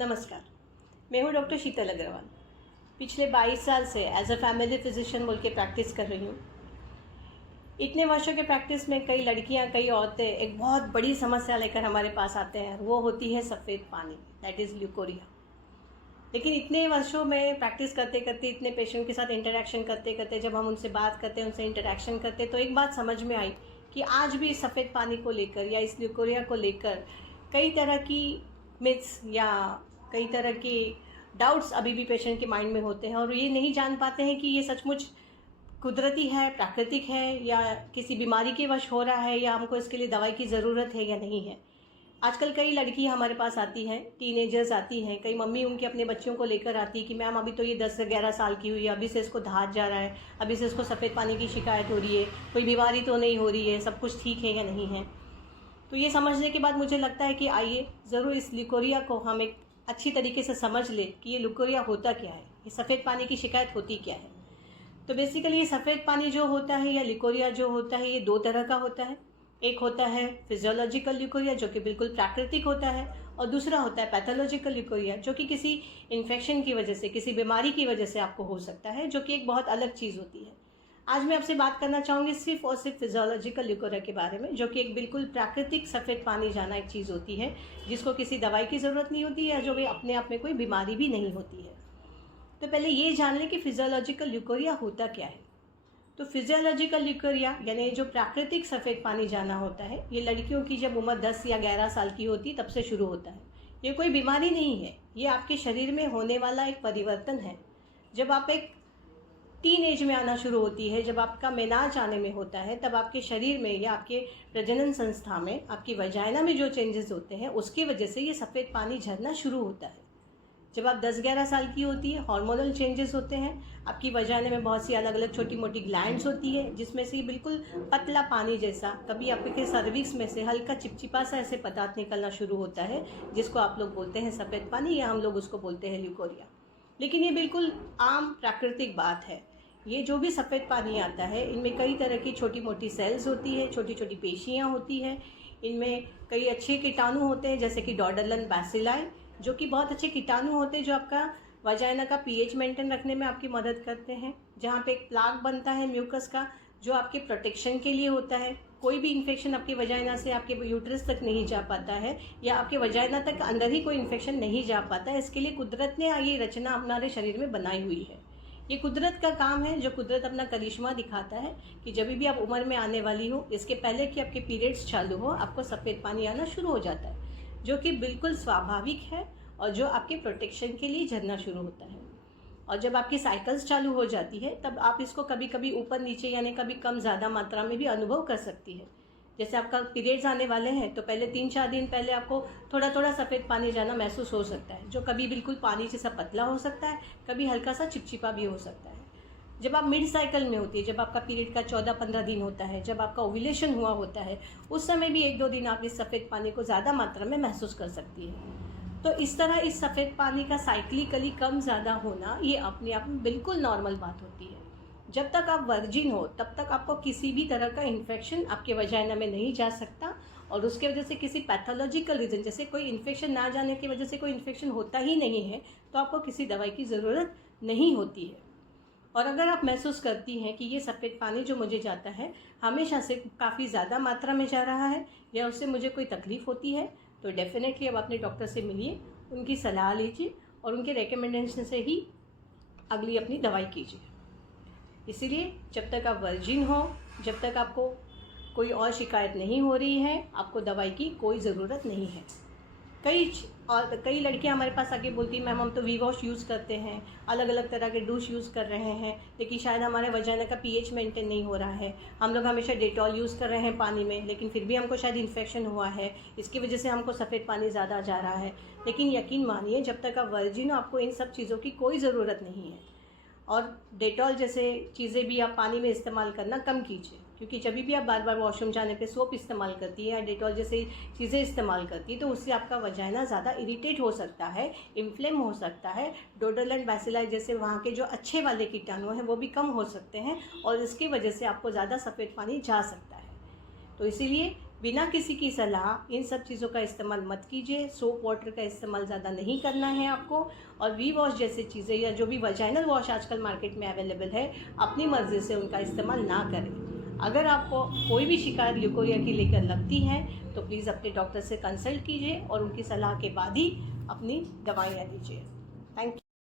नमस्कार, मैं हूँ डॉक्टर शीतल अग्रवाल। पिछले 22 साल से एज अ फैमिली फिजिशियन बोल के प्रैक्टिस कर रही हूँ। इतने वर्षों के प्रैक्टिस में कई लड़कियाँ, कई औरतें एक बहुत बड़ी समस्या लेकर हमारे पास आते हैं, वो होती है सफ़ेद पानी, दैट इज़ ल्यूकोरिया। लेकिन इतने वर्षों में प्रैक्टिस करते करते, इतने पेशेंट के साथ इंटरेक्शन करते करते, जब हम उनसे बात करते, उनसे इंटरेक्शन करते, तो एक बात समझ में आई कि आज भी सफ़ेद पानी को लेकर या इस ल्यूकोरिया को लेकर कई तरह की मिथ्स या कई तरह के डाउट्स अभी भी पेशेंट के माइंड में होते हैं और ये नहीं जान पाते हैं कि ये सचमुच कुदरती है, प्राकृतिक है, या किसी बीमारी के वश हो रहा है, या हमको इसके लिए दवाई की ज़रूरत है या नहीं है। आजकल कई लड़कियां हमारे पास आती हैं, टीनेजर्स आती हैं, कई मम्मी उनके अपने बच्चों को लेकर आती है कि मैम अभी तो ये 10 से 11 साल की हुई है, अभी से इसको दाद जा रहा है, अभी से इसको सफ़ेद पानी की शिकायत हो रही है, कोई बीमारी तो नहीं हो रही है, सब कुछ ठीक है या नहीं है। तो ये समझने के बाद मुझे लगता है कि आइए ज़रूर इस ल्यूकोरिया को हम एक अच्छी तरीके से समझ ले कि ये ल्यूकोरिया होता क्या है, ये सफ़ेद पानी की शिकायत होती क्या है। तो बेसिकली ये सफ़ेद पानी जो होता है या ल्यूकोरिया जो होता है, ये दो तरह का होता है। एक होता है फिजियोलॉजिकल ल्यूकोरिया जो कि बिल्कुल प्राकृतिक होता है, और दूसरा होता है पैथोलॉजिकल ल्यूकोरिया जो कि किसी इन्फेक्शन की वजह से, किसी बीमारी की वजह से आपको हो सकता है, जो कि एक बहुत अलग चीज़ होती है। आज मैं आपसे बात करना चाहूँगी सिर्फ और सिर्फ फिजियोलॉजिकल ल्यूकोरिया के बारे में, जो कि एक बिल्कुल प्राकृतिक सफ़ेद पानी जाना एक चीज़ होती है, जिसको किसी दवाई की ज़रूरत नहीं होती है, या जो भी अपने आप में कोई बीमारी भी नहीं होती है। तो पहले ये जान लें कि फिजियोलॉजिकल ल्यूकोरिया होता क्या है। तो फिजियोलॉजिकल ल्यूकोरिया यानी जो प्राकृतिक सफ़ेद पानी जाना होता है, ये लड़कियों की जब उम्र 10 या 11 साल की होती तब से शुरू होता है। ये कोई बीमारी नहीं है, ये आपके शरीर में होने वाला एक परिवर्तन है। जब आप एक टीन एज में आना शुरू होती है, जब आपका मेनाज आने में होता है, तब आपके शरीर में या आपके प्रजनन संस्था में, आपकी वजाइना में जो चेंजेस होते हैं, उसकी वजह से ये सफ़ेद पानी झरना शुरू होता है। जब आप 10-11 साल की होती है, हार्मोनल चेंजेस होते हैं, आपकी वजाइना में बहुत सी अलग अलग छोटी मोटी ग्लैंड्स होती है, जिसमें से बिल्कुल पतला पानी जैसा, कभी आपके सर्विक्स में से हल्का चिपचिपा सा ऐसे पदार्थ निकलना शुरू होता है, जिसको आप लोग बोलते हैं सफ़ेद पानी, या हम लोग उसको बोलते हैं ल्यूकोरिया। लेकिन ये बिल्कुल आम प्राकृतिक बात है। ये जो भी सफ़ेद पानी आता है, इनमें कई तरह की छोटी मोटी सेल्स होती है, छोटी छोटी पेशियाँ होती हैं, इनमें कई अच्छे कीटाणु होते हैं, जैसे कि डॉर्डलन बैसिलाई, जो कि बहुत अच्छे कीटाणु होते हैं, जो आपका वजाइना का पीएच मेंटेन रखने में आपकी मदद करते हैं। जहाँ पे एक प्लाक बनता है म्यूकस का, जो आपके प्रोटेक्शन के लिए होता है। कोई भी इन्फेक्शन आपके वजाइना से आपके यूट्रस तक नहीं जा पाता है, या आपके वजाइना तक अंदर ही कोई इन्फेक्शन नहीं जा पाता है। इसके लिए कुदरत ने ये रचना हमारे शरीर में बनाई हुई है। ये कुदरत का काम है, जो कुदरत अपना करिश्मा दिखाता है कि जब भी आप उम्र में आने वाली हो, इसके पहले कि आपके पीरियड्स चालू हो, आपको सफ़ेद पानी आना शुरू हो जाता है, जो कि बिल्कुल स्वाभाविक है और जो आपके प्रोटेक्शन के लिए झरना शुरू होता है। और जब आपकी साइकिल्स चालू हो जाती है, तब आप इसको कभी कभी ऊपर नीचे यानी कभी कम ज़्यादा मात्रा में भी अनुभव कर सकती है। जैसे आपका पीरियड्स आने वाले हैं, तो पहले 3-4 दिन पहले आपको थोड़ा थोड़ा सफ़ेद पानी जाना महसूस हो सकता है, जो कभी बिल्कुल पानी जैसा पतला हो सकता है, कभी हल्का सा चिपचिपा भी हो सकता है। जब आप मिड साइकिल में होती है, जब आपका पीरियड का 14-15 दिन होता है, जब आपका ओव्यूलेशन हुआ होता है, उस समय भी 1-2 दिन आप इस सफ़ेद पानी को ज़्यादा मात्रा में महसूस कर सकती है। तो इस तरह इस सफ़ेद पानी का साइक्लिकली कम ज़्यादा होना, ये अपने आप में बिल्कुल नॉर्मल बात होती है। जब तक आप वर्जिन हो, तब तक आपको किसी भी तरह का इन्फेक्शन आपके वजाइना में नहीं जा सकता, और उसके वजह से किसी पैथोलॉजिकल रीज़न, जैसे कोई इन्फेक्शन ना जाने की वजह से कोई इन्फेक्शन होता ही नहीं है, तो आपको किसी दवाई की ज़रूरत नहीं होती है। और अगर आप महसूस करती हैं कि ये सफ़ेद पानी जो मुझे जाता है हमेशा से काफ़ी ज़्यादा मात्रा में जा रहा है, या उससे मुझे कोई तकलीफ़ होती है, तो डेफिनेटली अब अपने डॉक्टर से मिलिए, उनकी सलाह लीजिए और उनके रिकमेंडेशन से ही अगली अपनी दवाई कीजिए। इसीलिए जब तक आप वर्जिन हो, जब तक आपको कोई और शिकायत नहीं हो रही है, आपको दवाई की कोई ज़रूरत नहीं है। कई लड़कियां हमारे पास आके बोलती हैं, मैम हम तो वी वॉश यूज़ करते हैं, अलग अलग तरह के डूश यूज़ कर रहे हैं, लेकिन शायद हमारे वजाइना का पीएच मेंटेन नहीं हो रहा है। हम लोग हमेशा डेटॉल यूज़ कर रहे हैं पानी में, लेकिन फिर भी हमको शायद इन्फेक्शन हुआ है, इसकी वजह से हमको सफ़ेद पानी ज़्यादा जा रहा है। लेकिन यकीन मानिए, जब तक आप वर्जिन हो, आपको इन सब चीज़ों की कोई ज़रूरत नहीं है। और डेटॉल जैसे चीज़ें भी आप पानी में इस्तेमाल करना कम कीजिए, क्योंकि जब भी आप बार बार वॉशरूम जाने पे सोप इस्तेमाल करती है या डेटॉल जैसे चीज़ें इस्तेमाल करती है, तो उससे आपका वजाइना ज़्यादा इरिटेट हो सकता है, इन्फ्लेम हो सकता है, डोडोलन बैसिलाई जैसे वहाँ के जो अच्छे वाले कीटाणु हैं वो भी कम हो सकते हैं, और इसकी वजह से आपको ज़्यादा सफ़ेद पानी जा सकता है। तो इसीलिए बिना किसी की सलाह इन सब चीज़ों का इस्तेमाल मत कीजिए। सोप वाटर का इस्तेमाल ज़्यादा नहीं करना है आपको, और वी वॉश जैसी चीज़ें या जो भी वजाइनल वॉश आजकल मार्केट में अवेलेबल है, अपनी मर्ज़ी से उनका इस्तेमाल ना करें। अगर आपको कोई भी शिकायत ल्यूकोरिया की लेकर लगती है तो प्लीज़ अपने डॉक्टर से कंसल्ट कीजिए और उनकी सलाह के बाद ही अपनी दवाइयाँ लीजिए। Thank you.